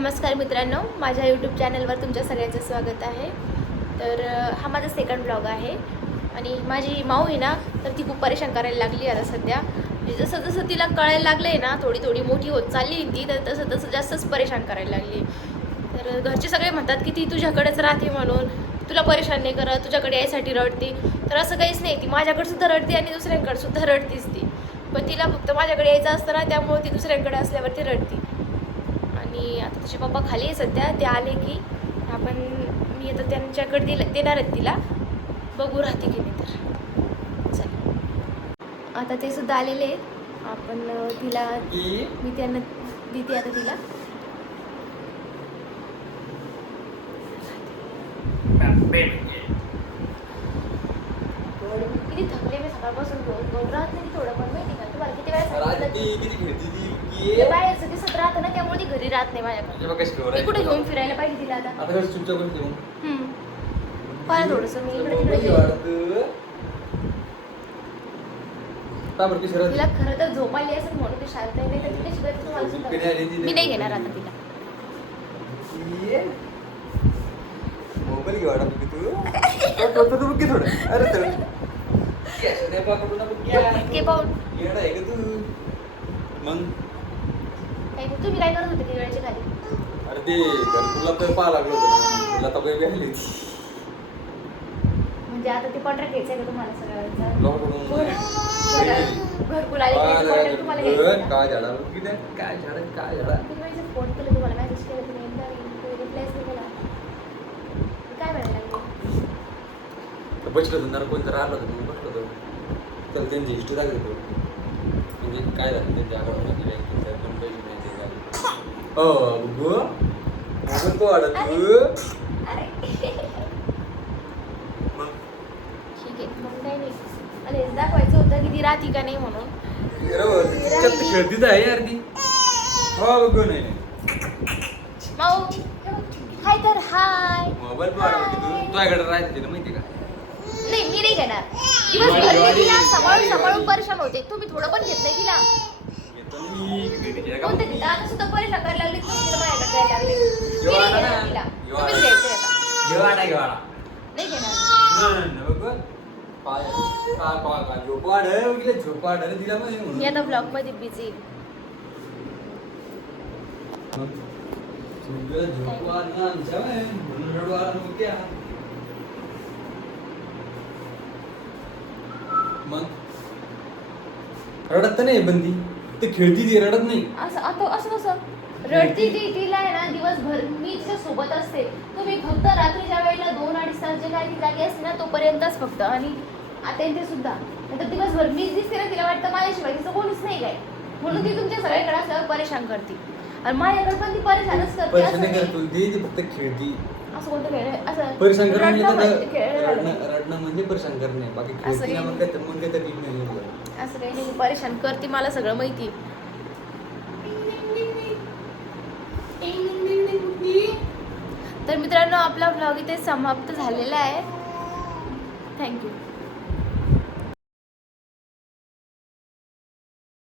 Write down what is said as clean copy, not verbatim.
नमस्कार मित्रांनो, माझ्या यूट्यूब चॅनलवर तुमच्या सगळ्यांचं स्वागत आहे. तर हा माझा सेकंड ब्लॉग आहे आणि माझी माऊ आहे ना, तर ती खूप परेशान करायला लागली आता सध्या. म्हणजे जसं जसं तिला कळायला लागलं आहे ना, थोडी थोडी मोठी होत चालली ती, तर तसं तसं जास्तच परेशान करायला लागली. तर घरचे सगळे म्हणतात की ती तुझ्याकडेच राहते म्हणून, तुला परेशान नाही करत, तुझ्याकडे यायसाठी रडते. तर असं काहीच नाही, ती माझ्याकडे सुद्धा रडते आणि दुसऱ्यांकडे सुद्धा रडतीच ती. पण तिला फक्त माझ्याकडे यायचं असतं ना, त्यामुळे ती दुसऱ्यांकडे असल्यावरती रडते. आणि आता तिचे पप्पा खाली आहे सध्या, ते आले की मी आता त्यांच्याकडे देणार आहेत तिला, बघू राहते की नाही. तर चल, आता ते सुद्धा आलेले आहेत. आपण तिला मी त्यांना देते आता तिला. किती थकले मी सकाळपासून, दोन राहत नाही थोडं पण, माहिती का तुम्हाला किती वेळा बाहेरचं दिसत राहतं ना, त्यामुळे ती घरी राहत नाही माझ्याकडे. कुठे घेऊन फिरायला पाहिजे तिला आता. पाहा थोडंसं मी इकडे तिकडे. तिला खरं तर झोपायला असं म्हणून ते शांत नाही, तर तिला शिवाय तुम्हाला मी नाही घेणार आता तिला. मोबाईल घेऊ वाटत तू बघ थोडं. अरे इतके पाहून आहे का तू मग तुम्ही काय करत होते वेळेच्या खाली? अरे ते तुला तर पाहा लागलो होतं, तुला तर काही आली म्हणजे आता ते कॉन्ट्रॅक्ट घ्यायचंय का तुम्हाला सगळ्यांचा? घरकुल आले की तुम्हाला घ्यायचं काय झाडा काय झाडा काय झाडा. फोन केलं तुम्हाला, मॅसेज केलं, तुम्ही एकदा रिप्लायच नाही केला. काय म्हणायला लागले? बसलो होतो कोण जर आलं होतं मग बसलो होतो. तर त्यांची हिस्ट्री दाखवतो म्हणजे काय झालं त्यांच्या अकाउंटमध्ये बँकेचं पण पैसे नाही झाले. हो मोबाईल तो वाढत ठीक आहे, मग काही नाही. अरे दाखवायचं होतं की ती राहती का नाही म्हणून. खेळतीच आहे यार ती. हो बघू नाही माऊ हाय तर हाय. मोबाईल पण वाढत तू तुझ्याकडे राहायचं तिला माहिती का? नाही, मी नाही घेणार. दिवसभर मी तिला सांभाळून परेशान होते. तुम्ही थोडं पण घेत नाही तिला. कोणतं घेता? आता सुद्धा परेशान करायला लागली, तुम्ही तिला माझ्याकडे द्यायला लागले. मी नाही घेणार तिला. तुम्हीच घ्यायचंय आता. नाही घेणार. मी आता ब्लॉग मध्ये बिझी. मग रडत तर नाही बंदी, ते खेळती ती रडत नाही. असं कसं रडती ती? तिला आहे ना दिवसभर मी तिच्या सोबत असते. तुम्ही फक्त रात्रीच्या वेळेला 2-2.5 तास जे काय ती जागी असते ना, तोपर्यंतच फक्त. आणि त्यांचे सुद्धा नंतर दिवसभर मीच दिसते ना, तिला वाटतं माझ्याशिवाय तिचं कोणीच नाही काय, म्हणून ती तुमच्या सगळ्याकडे असल्यावर परेशान करते. आणि माझ्याकडे पण ती परेशानच करते. फक्त खेळती. असं कोणतं खेळ असं परेशान करणे रडणं म्हणजे परेशान करणे, बाकी खेळती ना मग काय तकलीफ नाही. असं काही नाही, परेशान करते, मला सगळं माहिती. तर मित्रांनो, आपला व्लॉग इथे समाप्त झालेला आहे. थँक्यू.